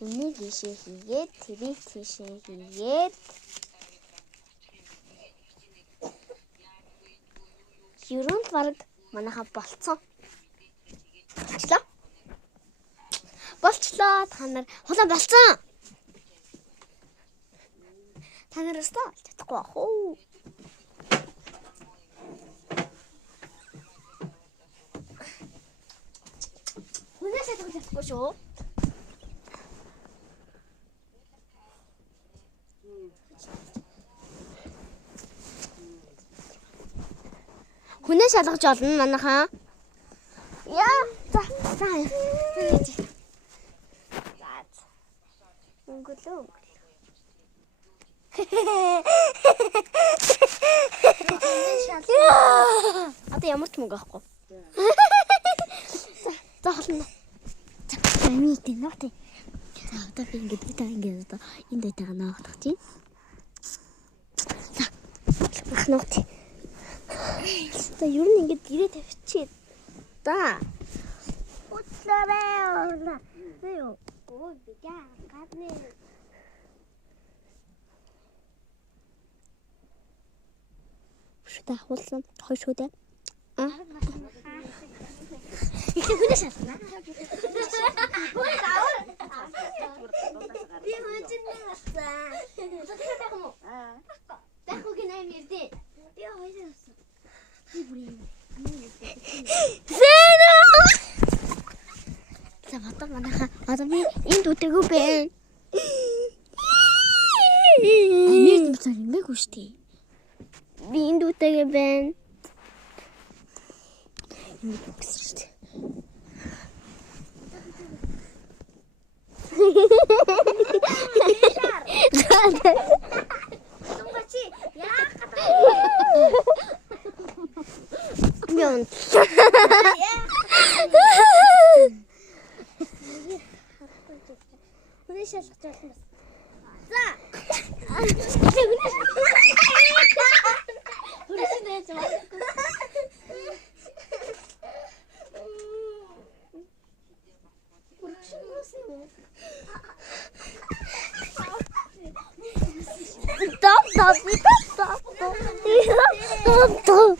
Энийг ийшээ хийгээд тэрийг тийшээ хийгээд ерөөнд баг манайха болцсон. Болчлоо. Та нар хулаа болцсон. Та нар өстөө чадахгүй хөө. Хүнээс чадахгүй шүү. Хүнээс шалгаж олно манайхаа. Яа, за. Өнгөлөө. Одоо ямар ч мөнгө авахгүй. За холно. За минь нөт. За одоо би ингэж одоо энэ дэйтэйг наахдаг чинь. За. Нөт. За юу нэг ингэж ирээ тавьчих. Да. Утлаарай. Зөө. Ой, яа, гадны. Шүтэ хуулсан хойшүүдэ. Хүнээс шална. Би хожин нагасан. Тэгэх юм уу? Дахуу гинэ мэрдэ. Би хойшоо авсан. Би бүрийн. Зэно. За батар манайха. Одоо би энд үтэгөө бэ. Амир тэмцэл ингээгүү штий. Би энд үтэгээ байна. Энд үгсэн штий. Томгочи яах гэдэг. Мөн. Хүнээс шалгаж болно бас. За. Хүнээс нээж байгаа. Стоп.